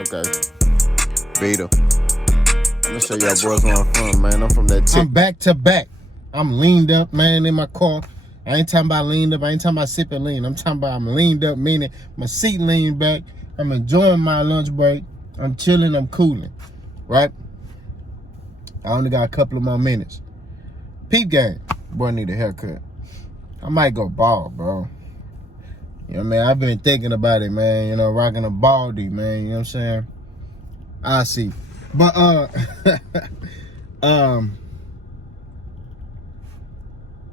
Okay. Beta. I'm gonna show y'all boys where I'm from, man. I'm from that tip. I'm back to back. I'm leaned up, man, in my car. I ain't talking about leaned up. I ain't talking about sipping lean. I'm talking about I'm leaned up, meaning my seat leaned back. I'm enjoying my lunch break. I'm chilling. I'm cooling. Right? I only got a couple of more minutes. Peep game. Boy, need a haircut. I might go bald, bro. You know what I mean? I've been thinking about it, man. You know, rocking a baldy, man. You know what I'm saying? I see. But,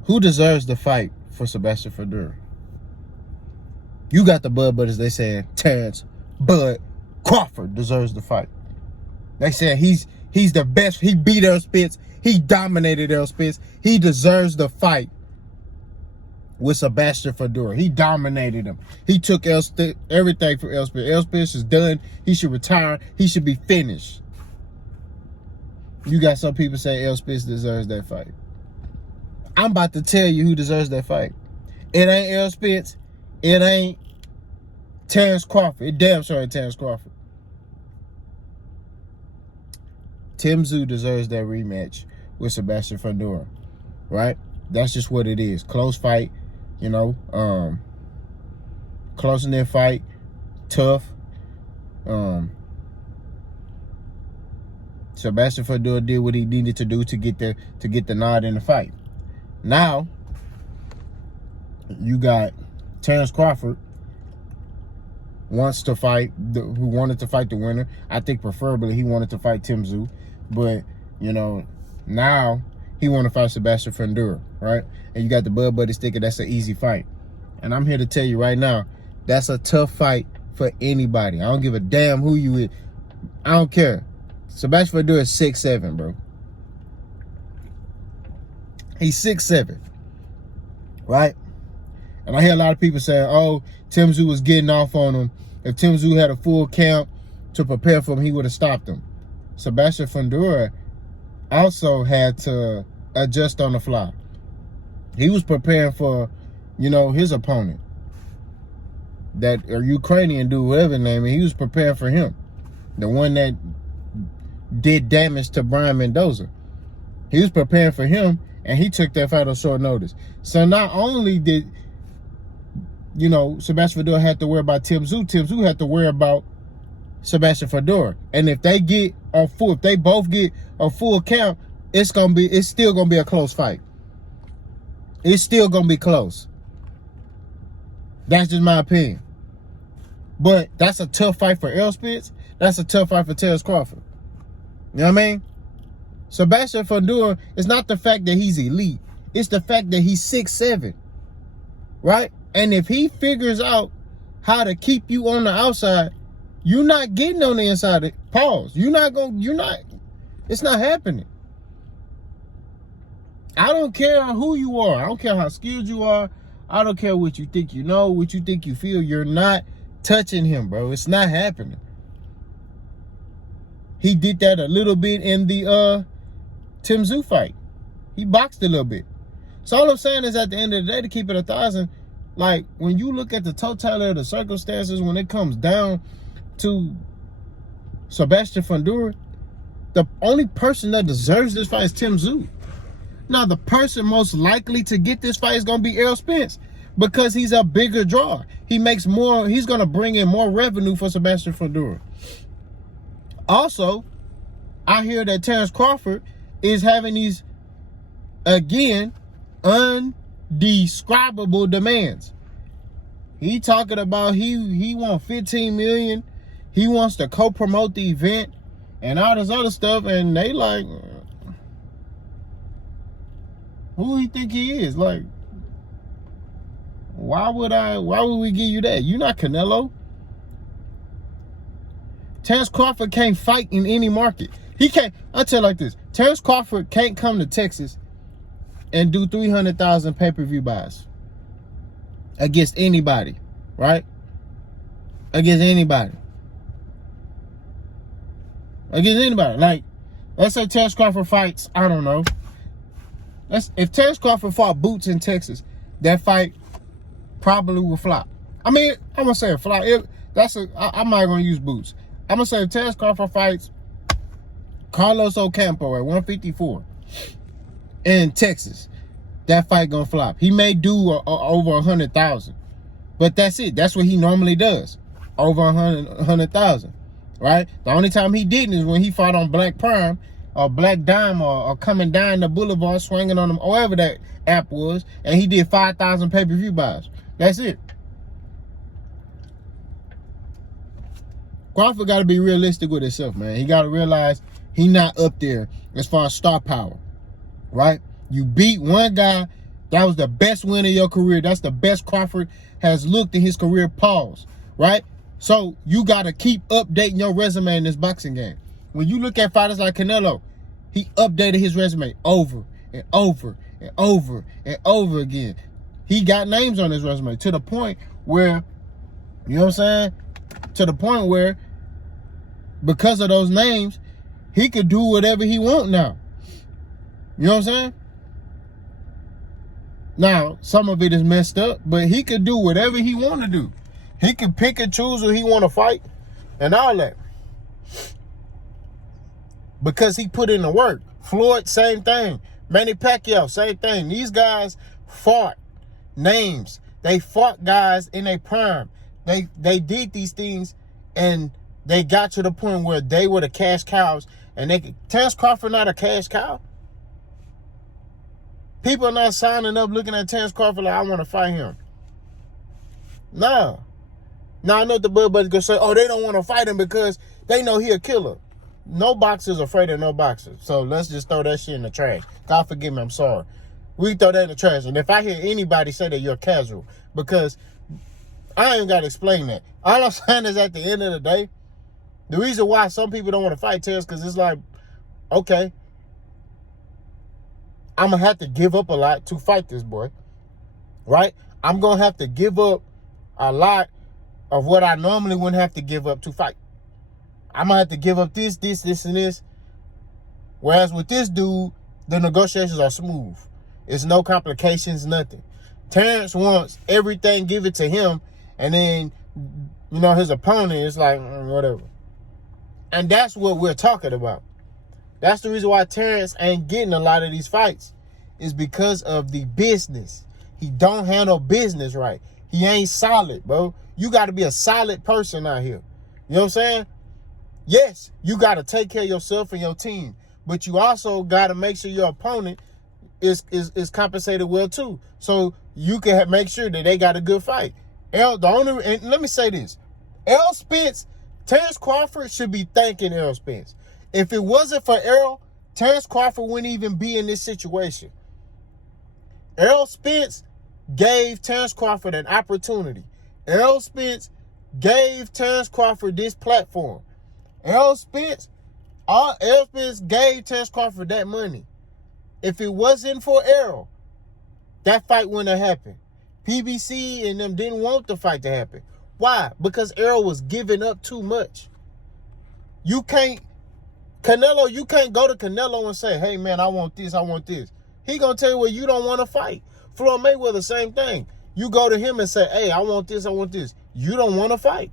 who deserves the fight for Sebastián Fundora? You got the Bud Buddies. They saying Terrence Bud Crawford deserves the fight. They saying he's the best. He beat El Spitz. He dominated El Spitz. He deserves the fight with Sebastián Fundora. He dominated him. He took everything for El Spitz. El Spitz is done. He should retire. He should be finished. You got some people saying El Spitz deserves that fight. I'm about to tell you who deserves that fight. It ain't El Spitz. It ain't Terrence Crawford. It damn sure ain't Terrence Crawford. Tim Tszyu deserves that rematch with Sebastián Fundora. Right? That's just what it is. Close fight. You know, close in their fight, tough. Sebastián Fundora did what he needed to do to get the nod in the fight. Now, you got Terrence Crawford wants to fight, who wanted to fight the winner. I think preferably he wanted to fight Tim Tszyu, but you know, now he want to fight Sebastián Fundora, right? And you got the Bud Buddies thinking that's an easy fight. And I'm here to tell you right now, that's a tough fight for anybody. I don't give a damn who you is. I don't care. Sebastián Fundora is 6'7", bro. He's 6'7", right? And I hear a lot of people saying, oh, Tim Tszyu was getting off on him. If Tim Tszyu had a full camp to prepare for him, he would have stopped him. Sebastián Fundora also had to adjust on the fly. He was preparing for, you know, his opponent. That or Ukrainian dude, whatever his name is, he was preparing for him. The one that did damage to Brian Mendoza. He was preparing for him, and he took that fight on short notice. So not only did, you know, Sebastián Fundora had to worry about Tim Tszyu, Tim Tszyu had to worry about Sebastián Fundora. And if they both get a full count, it's still gonna be a close fight. It's still gonna be close. That's just my opinion. But that's a tough fight for El Spitz. That's a tough fight for Terrence Crawford. You know what I mean? Sebastián Fundora is not the fact that he's elite. It's the fact that he's 6'7", right? And if he figures out how to keep you on the outside, you're not getting on the inside. Pause. It's not happening. I don't care who you are. I don't care how skilled you are. I don't care what you think you know, what you think you feel. You're not touching him, bro. It's not happening. He did that a little bit in the Tim Tszyu fight. He boxed a little bit. So all I'm saying is at the end of the day, to keep it 1,000, like when you look at the totality of the circumstances, when it comes down to Sebastián Fundora, the only person that deserves this fight is Tim Tszyu. Now, the person most likely to get this fight is going to be El Spitz because he's a bigger draw. He makes more, he's going to bring in more revenue for Sebastián Fundora. Also, I hear that Terrence Crawford is having these, again, undescribable demands. He talking about he want $15 million. He wants to co-promote the event and all this other stuff. And they like, who he think he is? Like, why would we give you that? You're not Canelo. Terrence Crawford can't fight in any market. He can't. I'll tell you like this. Terrence Crawford can't come to Texas and do 300,000 pay-per-view buys against anybody, right? Against anybody. Against anybody. Like, let's say Terrence Crawford fights, I don't know. If Terrence Crawford fought Boots in Texas, that fight probably will flop. I mean, I'm going to say a flop. I'm not going to use Boots. I'm going to say if Terence Crawford fights Carlos Ocampo at 154 in Texas, that fight going to flop. He may do over 100,000. But that's it. That's what he normally does. Over 100,000. Right? The only time he didn't is when he fought on Black Prime or Black Dime or coming down the boulevard swinging on them, or whatever that app was, and he did 5,000 pay-per-view buys. That's it. Crawford got to be realistic with himself, man. He got to realize he not up there as far as star power, right? You beat one guy. That was the best win of your career. That's the best Crawford has looked in his career, pause, right? So you got to keep updating your resume in this boxing game. When you look at fighters like Canelo, he updated his resume over and over and over and over again. He got names on his resume to the point where, you know what I'm saying? To the point where, because of those names, he could do whatever he want now. You know what I'm saying? Now, some of it is messed up, but he could do whatever he want to do. He can pick and choose who he want to fight and all that. Because he put in the work. Floyd, same thing. Manny Pacquiao, same thing. These guys fought names. They fought guys in their prime. They did these things, and they got to the point where they were the cash cows. And they could. Terence Crawford not a cash cow. People are not signing up looking at Terence Crawford like, I want to fight him. No. Now, I know the buddies going to say, oh, they don't want to fight him because they know he a killer. No boxer's afraid of no boxer. So let's just throw that shit in the trash. God forgive me, I'm sorry. We throw that in the trash. And if I hear anybody say that, you're casual. Because I ain't got to explain that. All I'm saying is at the end of the day, the reason why some people don't want to fight Terence because it's like, okay, I'm going to have to give up a lot to fight this boy, right? I'm going to have to give up a lot of what I normally wouldn't have to give up to fight. I'm going to have to give up this, and this. Whereas with this dude, the negotiations are smooth. It's no complications, nothing. Terence wants everything, give it to him, and then, you know, his opponent is like, whatever. And that's what we're talking about. That's the reason why Terence ain't getting a lot of these fights, is because of the business. He don't handle business right. He ain't solid, bro. You got to be a solid person out here. You know what I'm saying? Yes, you got to take care of yourself and your team, but you also got to make sure your opponent is compensated well too, so you can make sure that they got a good fight. And let me say this: Errol Spence, Terence Crawford should be thanking Errol Spence. If it wasn't for Errol, Terence Crawford wouldn't even be in this situation. Errol Spence gave Terence Crawford an opportunity. Errol Spence gave Terence Crawford this platform. Errol Spence gave Terence Crawford that money. If it wasn't for Errol, that fight wouldn't have happened. PBC and them didn't want the fight to happen. Why? Because Errol was giving up too much. You can't go to Canelo and say, hey, man, I want this, I want this. He going to tell you, well, you don't want to fight. Floyd Mayweather, same thing. You go to him and say, hey, I want this, I want this. You don't want to fight.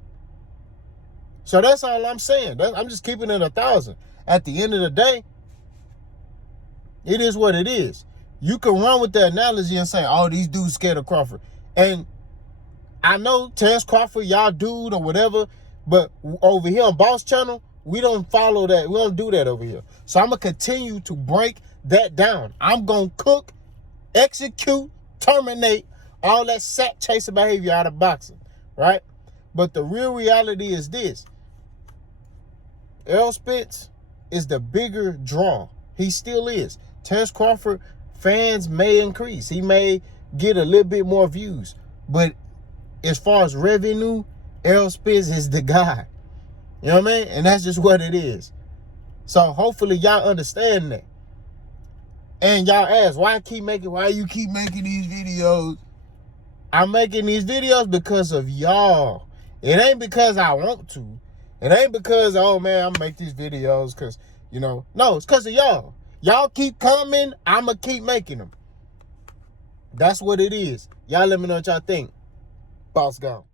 So that's all I'm saying. I'm just keeping it 1,000. At the end of the day, it is what it is. You can run with the analogy and say, oh, these dudes scared of Crawford. And I know Terence Crawford, y'all dude or whatever, but over here on Boss Channel, we don't follow that. We don't do that over here. So I'm going to continue to break that down. I'm going to cook, execute, terminate all that sack chaser behavior out of boxing, right? But the real reality is this. Errol Spence is the bigger draw. He still is. Terence Crawford, fans may increase. He may get a little bit more views. But as far as revenue, Errol Spence is the guy. You know what I mean? And that's just what it is. So hopefully y'all understand that. And y'all ask, why you keep making these videos? I'm making these videos because of y'all. It ain't because I want to. It ain't because, oh man, I'm make these videos because, you know. No, it's because of y'all. Y'all keep coming, I'ma keep making them. That's what it is. Y'all let me know what y'all think. Boss gone.